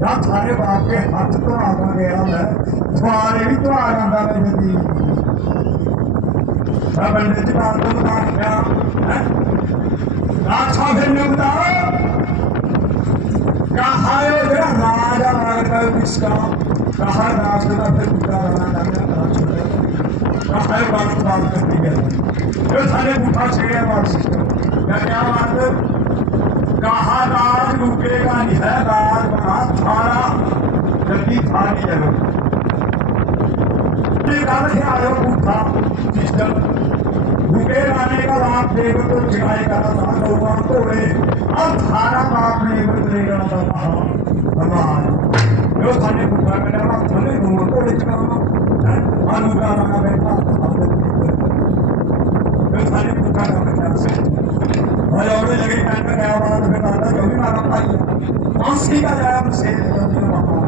ਜਾਂ ਸਾਰੇ ਬਾਪ ਦੇ ਹੱਥ ਤੋਂ ਆਵਾ ਗਿਆ ਮੈਂ। ਸਵਾਲ ਵੀ ਤੋਂ ਆਉਂਦਾ ਮੈਂ ਜਦੀ ਆ ਬੰਦੇ ਦੀ ਬਾਤ ਤੋਂ ਬਤਾ ਰਿਹਾ ਹੈ? ਰਾਜਾ ਫਿਰ ਨੇ ਬਤਾ। ਕਹਾ ਹੈ ਜਿਹੜਾ ਰਾਜਾ ਮਾਰਦਾ ਇਸਕਾ ਕਹਾ ਰਾਜ ਦਾ ਫਿਰ ਬੁੱਢਾ ਰਾਣਾ ਦਾ ਕਹਾ ਹੈ ਬਾਤ ਬਾਤ ਕਰਦੀ ਹੈ ਜੋ ਸਾਡੇ ਬੁੱਢਾ ਛੇੜਿਆ ਬਾਤ ਸਿਸਟਮ ਮੈਂ ਕਿਹਾ ਬਾਤ ਕਹਾ ਰਾਜ ਰੁਕੇਗਾ ਨਹੀਂ ਹੈ ਰਾਜ بھی تھا نہیں ہے یہ گھر سے آیا پوٹ تھا، جس کا روپے لانے کا وہاں فیور تو چڑھائے گا تھا لوگ توڑے اب سارا کام فیور دے گا تھا وہاں سامان جو سارے پوچھا کر رہا تھا سارے دور توڑے چڑھا مانو جا رہا بیٹا جو سارے پوچھا کر رہا تھا بھائی اور لگے ٹائم پہ گیا ہوا تھا تو بیٹا جو بھی مارا پائی ہے پانچ سی کا جایا ہم سیل کرتے ہیں وہاں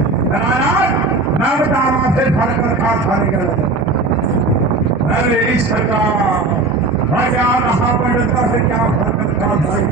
پھر کھانے پر کھا کھانے کا ارے عشق کا بھائی یار رہا پنڈت سے کیا فرق کا بھائی